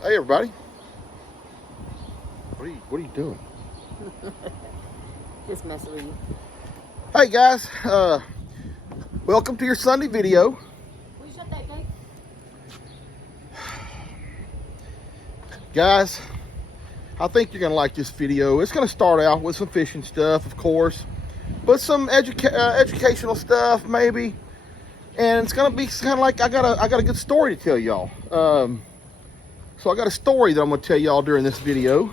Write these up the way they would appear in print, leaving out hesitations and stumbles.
Hey everybody, what are you doing? Just messing with you. Hey guys, welcome to your Sunday video. Will you shut that gate? Guys, I think you're gonna like this video. It's gonna start out with some fishing stuff, of course, but some educational stuff maybe, and it's gonna be kind of like I got a good story to tell y'all. So I got a story that I'm gonna tell y'all during this video.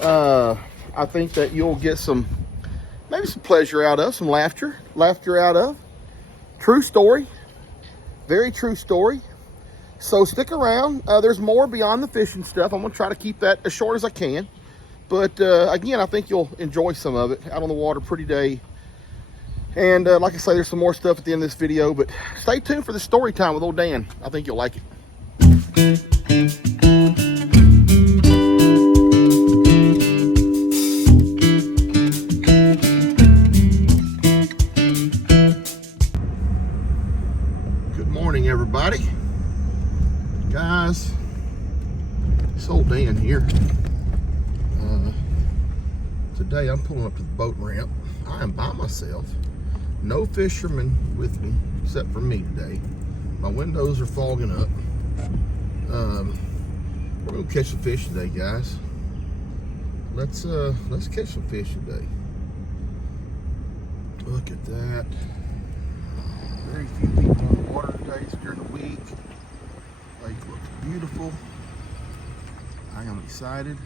I think that you'll get maybe some pleasure out of, some laughter out of. True story, very true story. So stick around. There's more beyond the fishing stuff. I'm gonna try to keep that as short as I can. But again, I think you'll enjoy some of it. Out on the water, pretty day. And like I say, there's some more stuff at the end of this video. But stay tuned for the story time with old Dan. I think you'll like it. Good morning, everybody. Guys, it's old Dan here. Today I'm pulling up to the boat ramp. I am by myself. No fishermen with me except for me today. My windows are fogging up. We're gonna catch some fish today, guys. Let's catch some fish today. Look at that. Very few people on the water today. It's during the week. Lake looks beautiful. I am excited,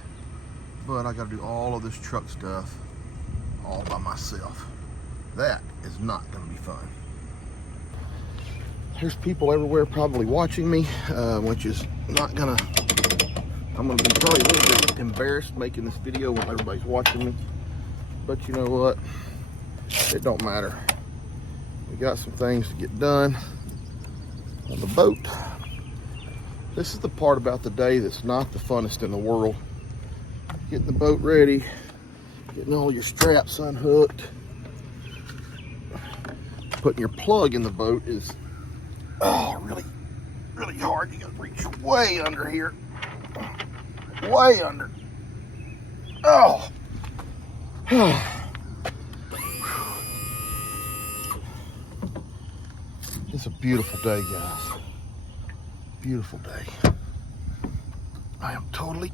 but I got to do all of this truck stuff all by myself. That is not going to be fun. There's people everywhere probably watching me, which is not gonna. I'm gonna be probably a little bit embarrassed making this video when everybody's watching me. But you know what? It don't matter. We got some things to get done on the boat. This is the part about the day that's not the funnest in the world. Getting the boat ready, getting all your straps unhooked. Putting your plug in the boat is really hard. You gotta reach way under here. Way under. Oh. It's a beautiful day, guys. Beautiful day. I am totally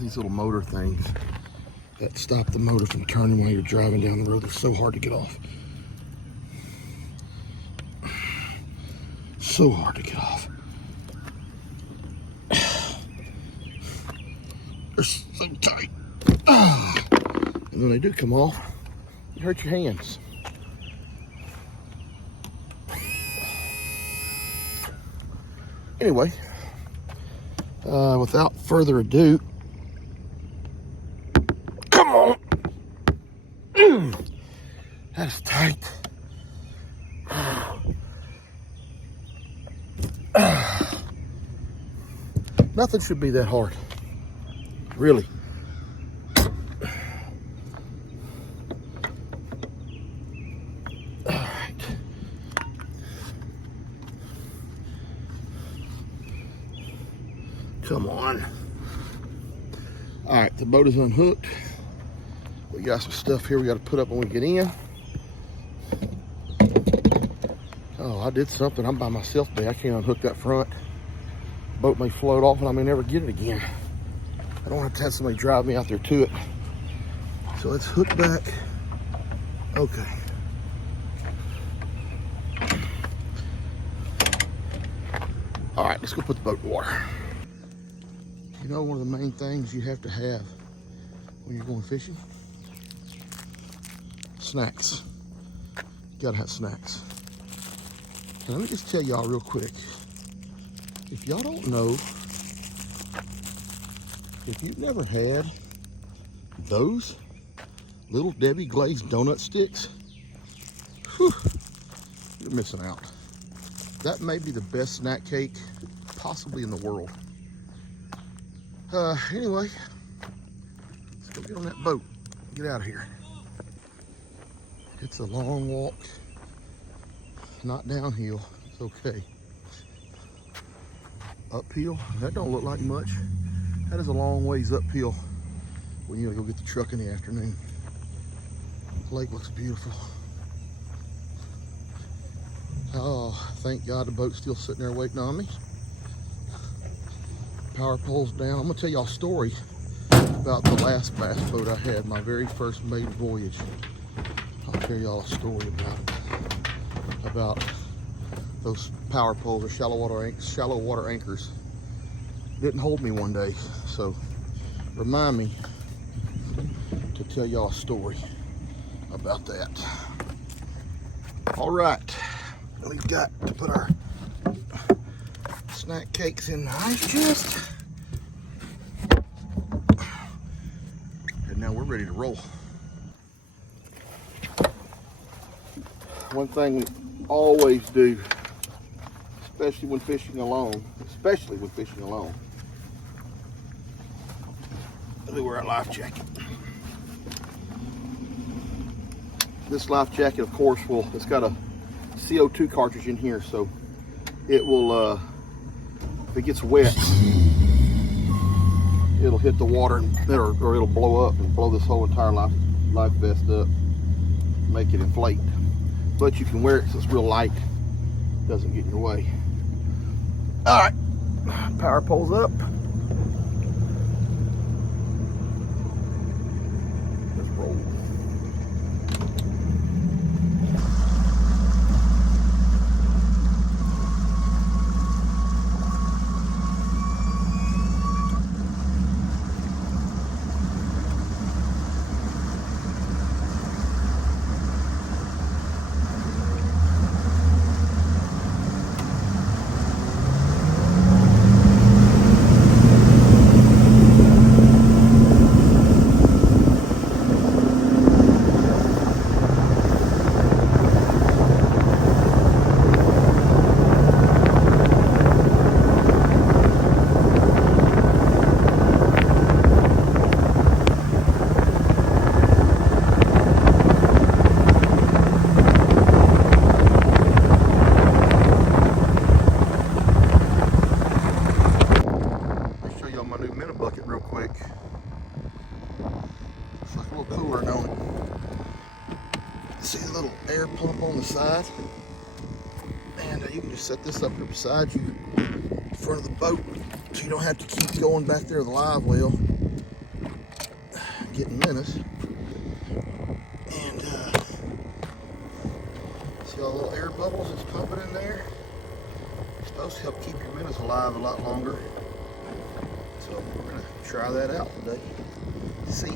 these little motor things that stop the motor from turning while you're driving down the road, they're so hard to get off. So hard to get off. They're so tight. And when they do come off, you hurt your hands. Anyway, without further ado, come on. That is tight. Nothing should be that hard, really. All right. Come on. All right, the boat is unhooked. We got some stuff here we got to put up when we get in. Oh, I did something. I'm by myself today. I can't unhook that front. Boat may float off and I may never get it again. I don't have to have somebody drive me out there to it. So let's hook back. Okay. All right, let's go put the boat in the water. You know, one of the main things you have to have when you're going fishing? Snacks. You gotta have snacks. Now, let me just tell y'all real quick. If y'all don't know, if you've never had those little Debbie glazed donut sticks, whew, you're missing out. That may be the best snack cake possibly in the world. Anyway, let's go get on that boat. Get out of here. It's a long walk, not downhill. It's okay. uphill. That don't look like much. That is a long ways uphill when you gotta go get the truck in the afternoon. The lake looks beautiful. Oh, thank God the boat's still sitting there waiting on me. Power pole's down. I'm gonna tell y'all a story about the last bass boat I had, my very first maiden voyage. I'll tell y'all a story about those power poles or shallow water anchors. Didn't hold me one day, so remind me to tell y'all a story about that. All right, we've got to put our snack cakes in the ice chest, and now we're ready to roll. One thing we always do, especially when fishing alone, we wear a life jacket. This life jacket, of course, it's got a CO2 cartridge in here, so it will, if it gets wet, it'll hit the water or it'll blow up and blow this whole entire life vest up, make it inflate. But you can wear it so it's real light, doesn't get in your way. All right, power pole's up. Let's roll. See the little air pump on the side, and you can just set this up here beside you in front of the boat so you don't have to keep going back there to the live well getting minnows. And see all the little air bubbles that's pumping in there? It's supposed to help keep your minnows alive a lot longer. So we're gonna try that out today. See.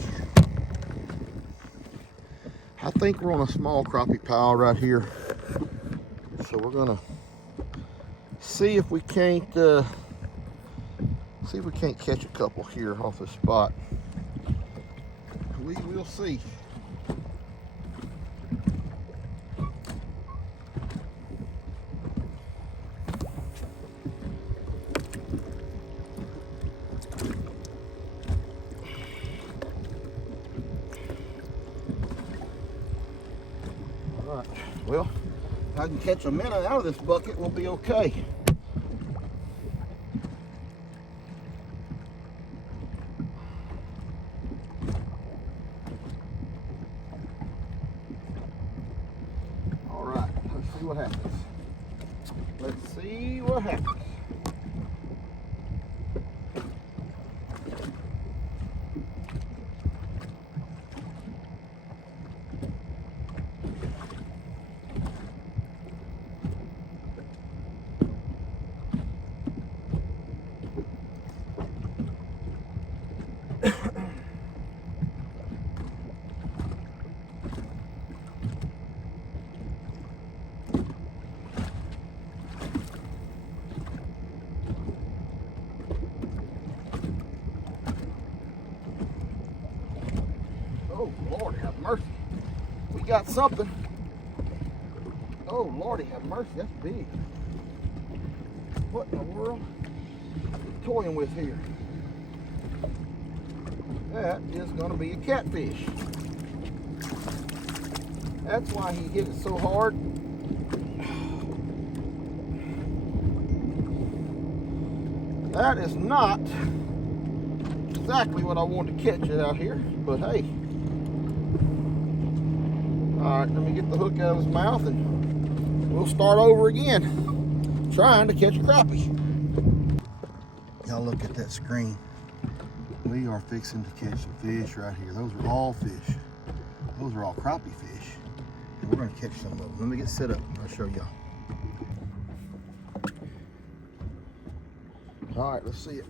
I think we're on a small crappie pile right here, so we're gonna see if we can't catch a couple here off the spot. We will see. Well, if I can catch a minnow out of this bucket, we'll be okay. All right, let's see what happens. Let's see what happens. Oh, Lord have mercy. We got something. Oh, Lordy have mercy. That's big. What in the world are we toying with here? That is going to be a catfish. That's why he hit it so hard. That is not exactly what I wanted to catch out here, but hey. All right, let me get the hook out of his mouth and we'll start over again, trying to catch a crappie. Y'all look at that screen. We are fixing to catch some fish right here. Those are all fish. Those are all crappie fish. And we're gonna catch some of them. Let me get set up, I'll show y'all. All right, let's see it.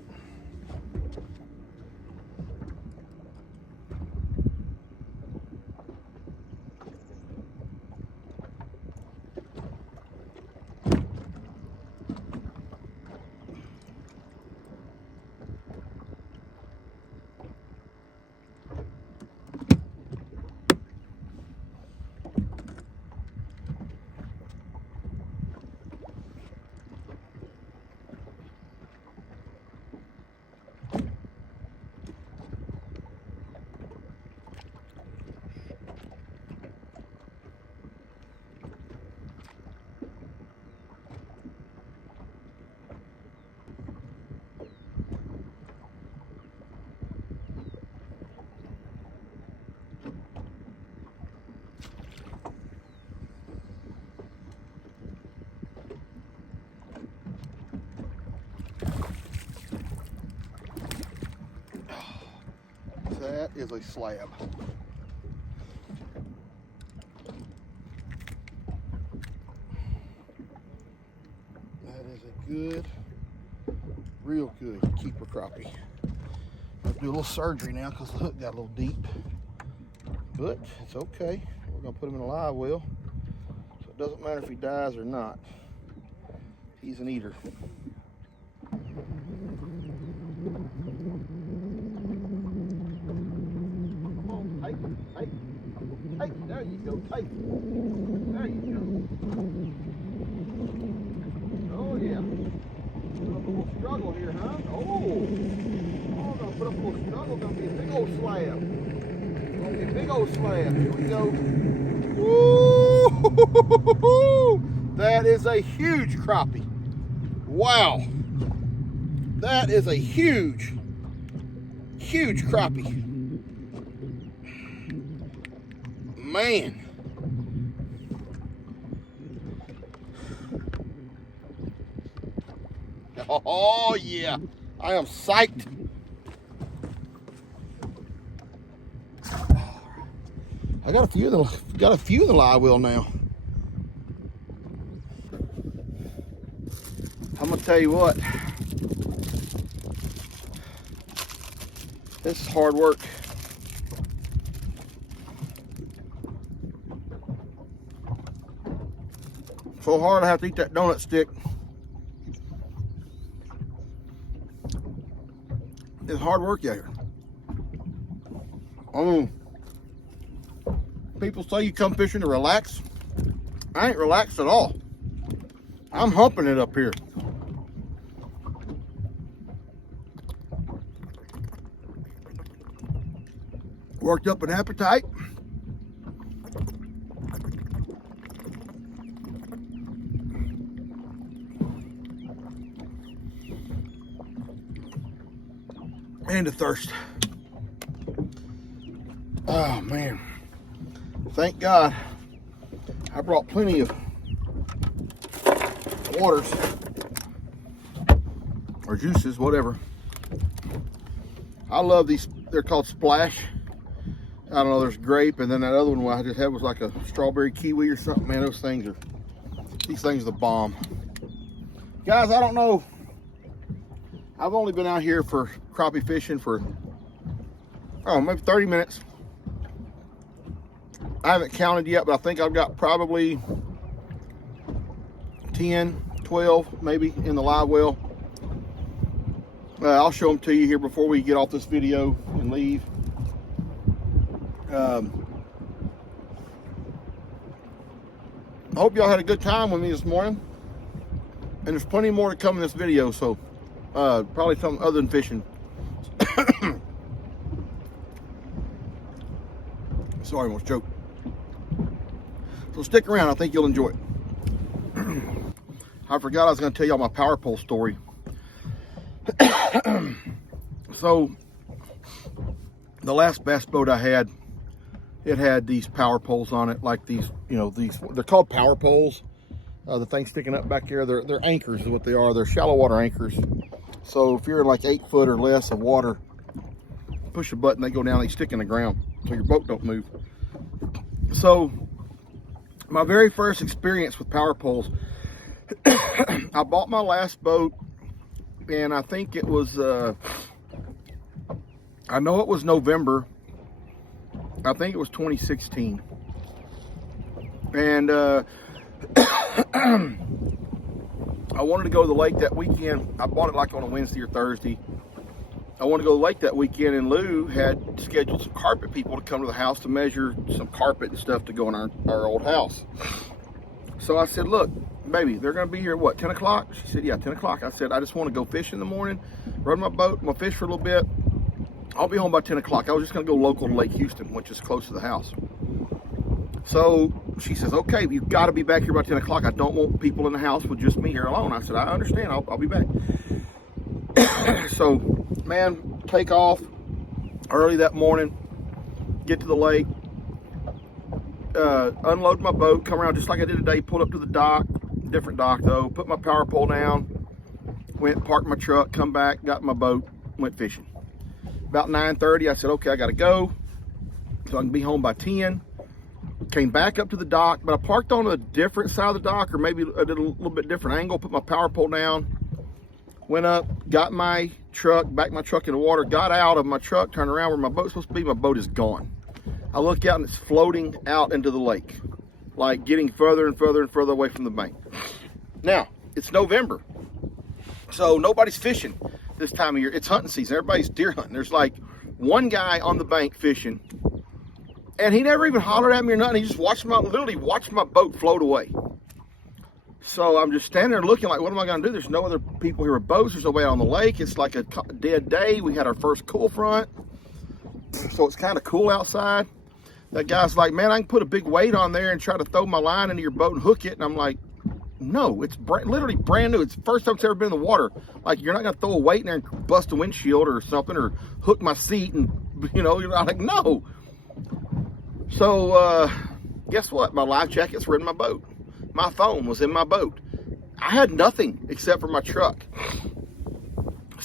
That is a slab. That is a good, real good keeper crappie. I'll do a little surgery now because the hook got a little deep, but it's okay. We're gonna put him in a live well, so it doesn't matter if he dies or not. He's an eater. Hey, there you go, hey. There you go. Oh yeah. Put up a little struggle here, huh? Oh, gonna put up a little struggle, gonna be a big old slab. Gonna be a big old slab. Here we go. Woo! That is a huge crappie. Wow. That is a huge, huge crappie. Man. Oh yeah, I am psyched. I got a few in the live well now. I'm gonna tell you what, this is hard work. So hard I have to eat that donut stick. It's hard work out here. People say you come fishing to relax. I ain't relaxed at all. I'm humping it up here. Worked up an appetite. And a thirst. Oh man. Thank God I brought plenty of waters or juices, whatever. I love these. They're called Splash. I don't know, there's grape, and then that other one I just had was like a strawberry kiwi or something. Man, these things are the bomb. Guys, I don't know. I've only been out here for crappie fishing for, oh, maybe 30 minutes. I haven't counted yet, but I think I've got probably 10, 12 maybe in the live well. I'll show them to you here before we get off this video and leave. I hope y'all had a good time with me this morning, and there's plenty more to come in this video, so probably something other than fishing. Sorry, I almost choked. So stick around, I think you'll enjoy it. I forgot I was going to tell y'all my power pole story. So the last bass boat I had, it had these power poles on it, like these, they're called power poles. The thing sticking up back there, they're anchors is what they are. They're shallow water anchors. So if you're in like 8 foot or less of water, push a button, they go down, they stick in the ground so your boat don't move. So my very first experience with power poles, I bought my last boat, and I think it was, I know it was November. I think it was 2016. And I wanted to go to the lake that weekend. I bought it like on a Wednesday or Thursday. I wanted to go to the lake that weekend, and Lou had scheduled some carpet people to come to the house to measure some carpet and stuff to go in our old house. So I said, look, baby, they're going to be here, what, 10 o'clock? She said, yeah, 10 o'clock. I said, I just want to go fish in the morning, run my boat, I'm going to fish for a little bit. I'll be home by 10 o'clock. I was just going to go local to Lake Houston, which is close to the house. So she says, okay, you've got to be back here by 10 o'clock. I don't want people in the house with just me here alone. I said, I understand. I'll be back. So, man, take off early that morning, get to the lake, unload my boat, come around just like I did today, pull up to the dock, different dock though, put my power pole down, went, parked my truck, come back, got my boat, went fishing. About 9:30, I said, okay, I got to go so I can be home by 10. Came back up to the dock, but I parked on a different side of the dock, or maybe I did a little bit different angle, put my power pole down, went up, got my truck, backed my truck in the water, got out of my truck, turned around where my boat's supposed to be, my boat is gone. I look out and it's floating out into the lake, like getting further and further and further away from the bank. Now, it's November, so nobody's fishing this time of year. It's hunting season, everybody's deer hunting. There's like one guy on the bank fishing, and he never even hollered at me or nothing. He just literally watched my boat float away. So I'm just standing there looking like, what am I going to do? There's no other people here with boats. There's nobody on the lake. It's like a dead day. We had our first cool front, so it's kind of cool outside. That guy's like, man, I can put a big weight on there and try to throw my line into your boat and hook it. And I'm like, no, it's literally brand new. It's the first time it's ever been in the water. Like, you're not going to throw a weight in there and bust a windshield or something, or hook my seat and, you're like, no. So, guess what? My life jackets were in my boat. My phone was in my boat. I had nothing except for my truck.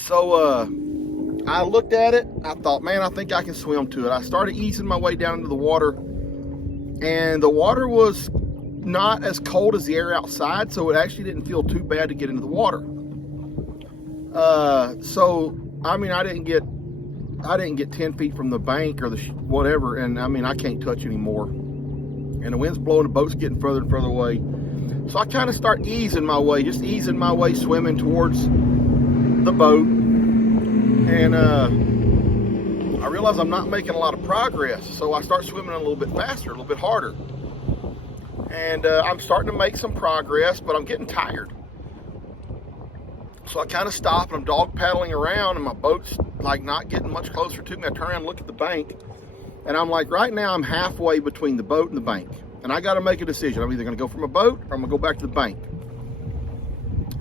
So, I looked at it. I thought, man, I think I can swim to it. I started easing my way down into the water, and the water was not as cold as the air outside, so it actually didn't feel too bad to get into the water. So, I mean, I didn't get 10 feet from the bank or the whatever, and I mean, I can't touch anymore. And the wind's blowing, the boat's getting further and further away. So I kind of start easing my way, swimming towards the boat. And I realize I'm not making a lot of progress. So I start swimming a little bit faster, a little bit harder. And I'm starting to make some progress, but I'm getting tired. So I kind of stop, and I'm dog paddling around, and my boat's like not getting much closer to me. I turn around and look at the bank, and I'm like, right now I'm halfway between the boat and the bank, and I got to make a decision. I'm either going to go for my boat or I'm going to go back to the bank.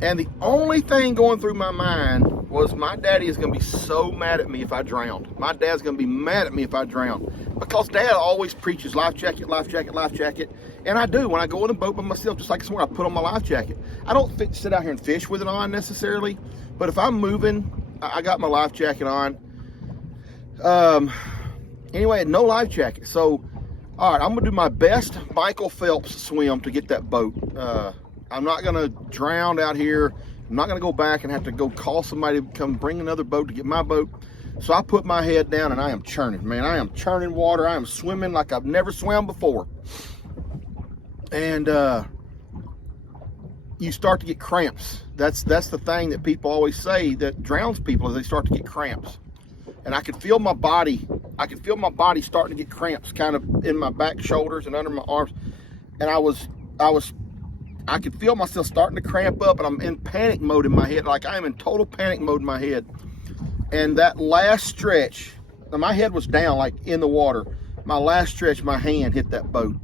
And the only thing going through my mind was, my daddy is going to be so mad at me if I drowned. My dad's going to be mad at me if I drown, because Dad always preaches life jacket, life jacket, life jacket. And I do. When I go in a boat by myself, just like this morning, I put on my life jacket. I don't sit out here and fish with it on necessarily, but if I'm moving, I got my life jacket on. Anyway, I had no life jacket. So, all right, I'm going to do my best Michael Phelps swim to get that boat. I'm not going to drown out here. I'm not going to go back and have to go call somebody to come bring another boat to get my boat. So I put my head down, and I am churning, man. I am churning water. I am swimming like I've never swam before. And you start to get cramps. That's the thing that people always say that drowns people, is they start to get cramps. And I could feel my body. Starting to get cramps, kind of in my back shoulders and under my arms. And I could feel myself starting to cramp up, and I'm in panic mode in my head. Like, I am in total panic mode in my head. And that last stretch, my head was down, like in the water. My last stretch, my hand hit that boat.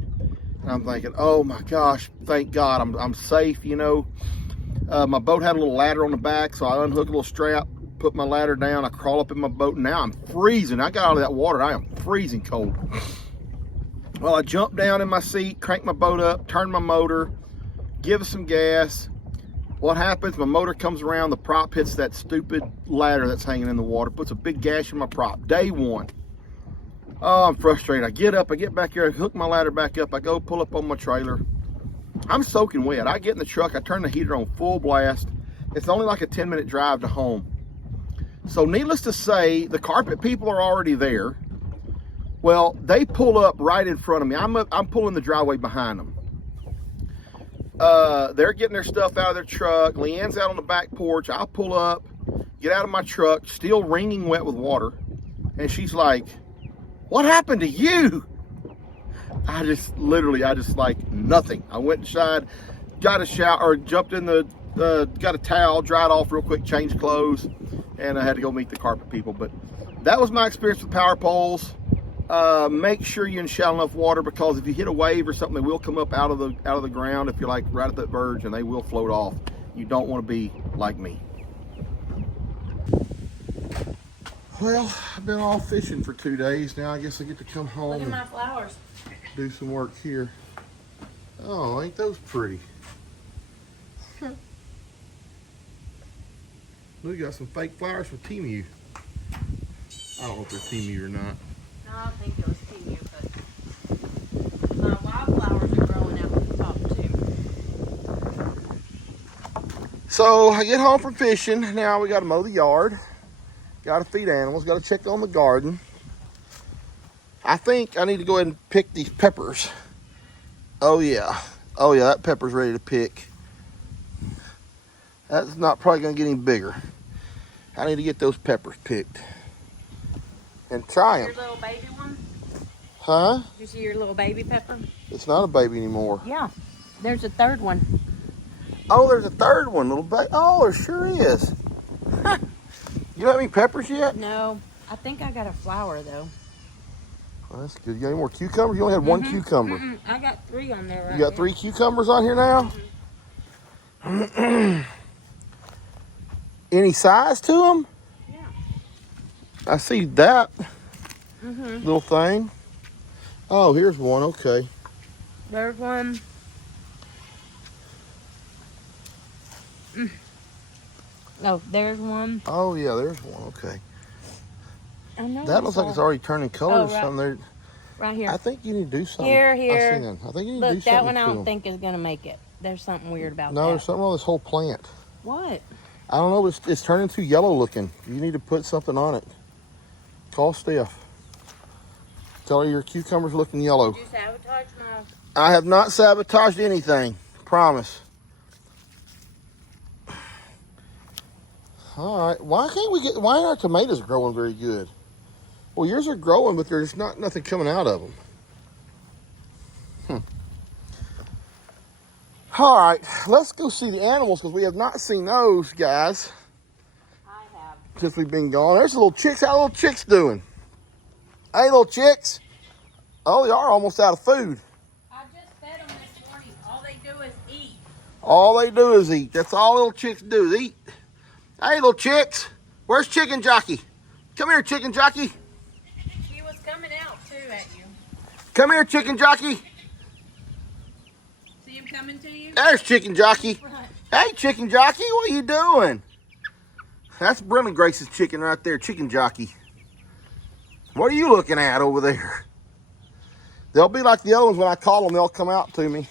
And I'm thinking, oh my gosh, thank God, I'm safe, My boat had a little ladder on the back, so I unhooked a little strap, put my ladder down, I crawl up in my boat, and now I'm freezing. I got out of that water, I am freezing cold. Well, I jump down in my seat, crank my boat up, turn my motor, give it some gas. What happens? My motor comes around, the prop hits that stupid ladder that's hanging in the water, puts a big gash in my prop. Day one. Oh, I'm frustrated. I get up, I get back here, I hook my ladder back up, I go pull up on my trailer. I'm soaking wet. I get in the truck, I turn the heater on full blast. It's only like a 10-minute drive to home. So needless to say, the carpet people are already there. Well, they pull up right in front of me. I'm pulling the driveway behind them. They're getting their stuff out of their truck. Leanne's out on the back porch. I pull up, get out of my truck, still wringing wet with water. And she's like, "What happened to you?" I just like nothing. I went inside, got a shower, or jumped in the, got a towel, dried off real quick, changed clothes, and I had to go meet the carpet people. But that was my experience with power poles. Make sure you're in shallow enough water, because if you hit a wave or something, they will come up out of the ground if you're like right at that verge, and they will float off. You don't want to be like me. Well, I've been off fishing for 2 days now. I guess I get to come home. Look at my flowers. Do some work here. Oh, ain't those pretty? We got some fake flowers for Temu. I don't know if they're Temu or not. No, I think it was Temu, but my wildflowers are growing out at the top too. So I get home from fishing. Now we got to mow the yard. Got to feed animals. Got to check on the garden. I think I need to go ahead and pick these peppers. Oh yeah, that pepper's ready to pick. That's not probably gonna get any bigger. I need to get those peppers picked and try them. Your little baby one? Huh? You see your little baby pepper? It's not a baby anymore. Yeah, there's a third one. Oh, there's a third one, little baby. Oh, there sure is. You don't have any peppers yet? No, I think I got a flower though. Well, that's good. You got any more cucumbers? You only had one cucumber. I got 3 on there right You got 3 cucumbers on here now? Any size to them? Yeah. I see that little thing. Oh, here's one. Okay. There's one. Oh, there's one. Oh, yeah, there's one. Okay. I know. That looks like it's already turning color or something. There. Right here. I think you need to do something. Here. I see that. I think you need to do Look, something. that one I to don't them. think is going to make it. There's something weird about that. No, there's something wrong with this whole plant. What? I don't know. It's turning too yellow looking. You need to put something on it. Call Steph. Tell her your cucumber's looking yellow. Did you sabotage my... I have not sabotaged anything. Promise. All right. Why aren't our tomatoes growing very good? Well, yours are growing, but there's nothing coming out of them. All right, let's go see the animals, because we have not seen those guys I have. since we've been gone. There's the little chicks. How are little chicks doing? Hey, little chicks. Oh, they are almost out of food. I just fed them this morning. All they do is eat. All they do is eat. That's all little chicks do is eat. Hey, little chicks. Where's Chicken Jockey? Come here, Chicken Jockey. He was coming out too at you. Come here, Chicken Jockey. See him coming to you? There's Chicken Jockey. Hey, Chicken Jockey, what are you doing? That's Brennan Grace's chicken right there, Chicken Jockey. What are you looking at over there? They'll be like the other ones. When I call them, they'll come out to me.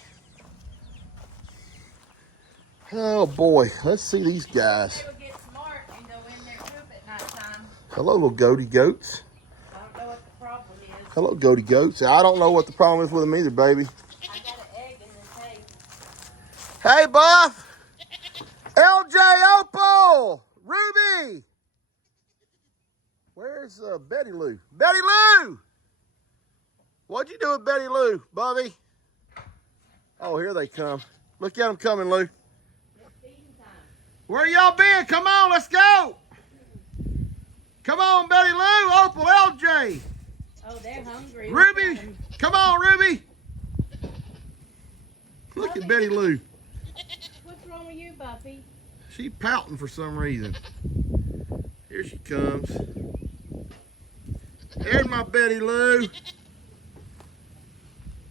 Oh boy, let's see these guys. They would get smart and go in their coop at nighttime. Hello, little goaty goats. I don't know what the problem is. Hello, goaty goats. I don't know what the problem is with them either, baby. I got an egg in this hay. Hey, Buff. LJ Opal. Ruby. Where's Betty Lou? Betty Lou. What'd you do with Betty Lou, Bubby? Oh, here they come. Look at them coming, Lou. Where y'all been? Come on, let's go. Come on, Betty Lou, Opal, LJ. Oh, they're hungry. Ruby, come on, Ruby. Look at Betty Lou. What's wrong with you, Buffy? She's pouting for some reason. Here she comes. There's my Betty Lou.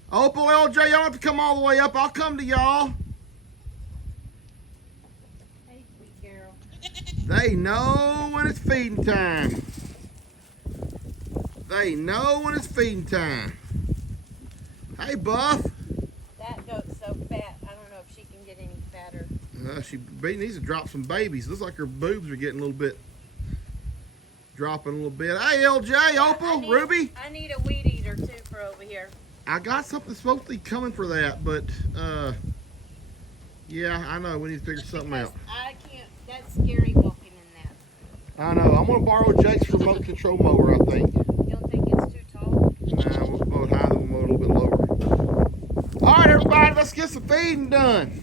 Opal, LJ, y'all don't have to come all the way up. I'll come to y'all. Hey, sweet girl. They know when it's feeding time. They know when it's feeding time. Hey, Buff. That goat's so fat. I don't know if she can get any fatter. She needs to drop some babies. Looks like her boobs are getting a little bit, dropping a little bit. Hey, LJ, Opal, Ruby. I need a weed eater too for over here. I got something supposed to be coming for that, but yeah, I know we need to figure something out. I can't. That's scary walking in that. I know. I'm gonna borrow Jake's remote control mower. I think. You don't think it's too tall? Nah, we'll mow it higher than we'll mow it a little bit lower. All right, everybody, let's get some feeding done.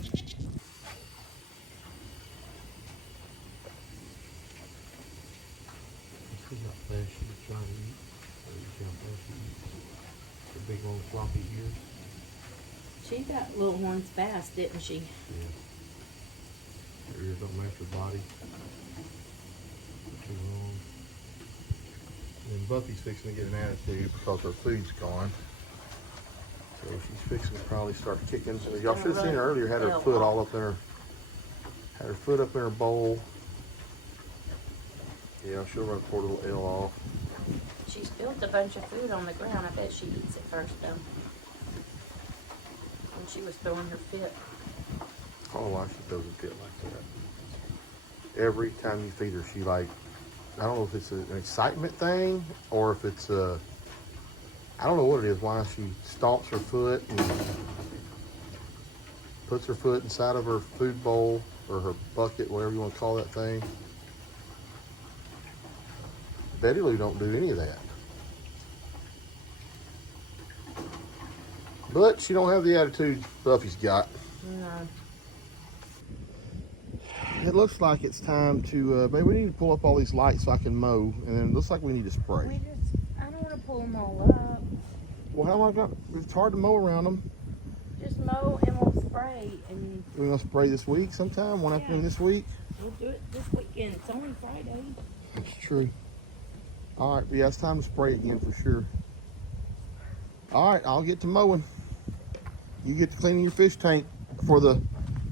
She's not fast, she's trying to eat. See how fast she eats. Her big old floppy ears. She got little ones fast, didn't she? Yeah. Her ears don't match her body. Too long. And Buffy's fixing to get an attitude because her food's gone. So she's fixing to probably start kicking. Y'all should have seen her earlier, had her foot all up in her, had her foot up in her bowl. Yeah, she'll run a poor little L off. She spilled a bunch of food on the ground. I bet she eats it first though. When she was throwing her fit. I don't know why she throws a fit like that. Every time you feed her, she like, I don't know if it's an excitement thing or if it's a, I don't know what it is, why she stomps her foot and puts her foot inside of her food bowl or her bucket, whatever you want to call that thing. Betty Lou don't do any of that. But she don't have the attitude Buffy's got. No. It looks like it's time to, baby, we need to pull up all these lights so I can mow, and then it looks like we need to spray. I don't want to pull them all up. Well, how am I going to, it's hard to mow around them. Just mow and we'll spray. And We're going to spray this week sometime, one afternoon this week. we'll do it this weekend. It's only Friday. That's true. All right, yeah, it's time to spray again for sure. All right, I'll get to mowing. You get to cleaning your fish tank for the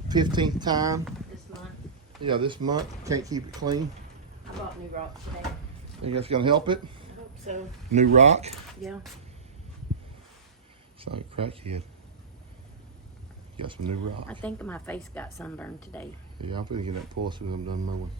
15th time. This month. Yeah, this month. Can't keep it clean. I bought new rocks today. Think that's gonna help it? I hope so. New rock. Yeah. Sound like a crackhead. You got some new rock. I think my face got sunburned today. Yeah, I'm gonna get that pull as soon as I'm done mowing.